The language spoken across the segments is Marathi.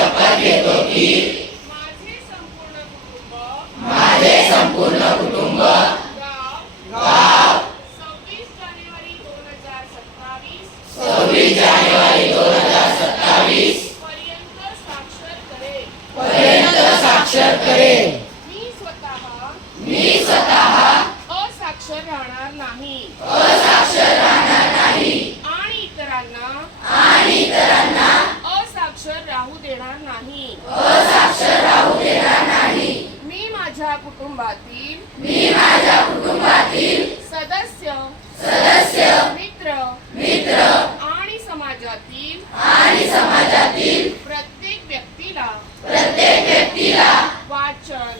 शपथ घेतो की माझे संपूर्ण कुटुंब गाव 26 जानेवारी 2027 पर्यंत साक्षर करेल. मी स्वतः असाक्षर राहणार नाही आणि इतरांना असाक्षर राहू देणार नाही. मी माझ्या कुटुंबातील सदस्य मित्र आणि समाजातील प्रत्येक व्यक्तीला वाचन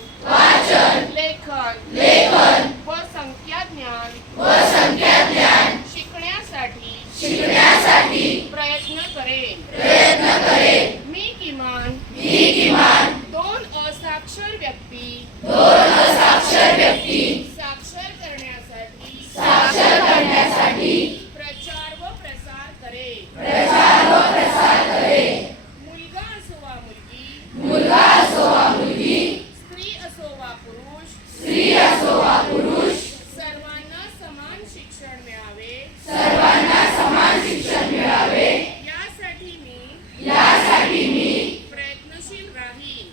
लेखन व संख्या ज्ञान शिकण्यासाठी प्रयत्न करेन. मी किमान 2 असाक्षर व्यक्ती साक्षर करण्यासाठी प्रचार व प्रसार करेन. मुलगा असो वा मुलगी, स्त्री असो वा पुरुष, सर्वांना समान शिक्षण मिळावे यासाठी मी प्रयत्नशील राहीन.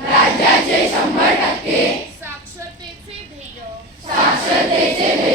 राज्याचे 100% साक्षरतेचे ध्येय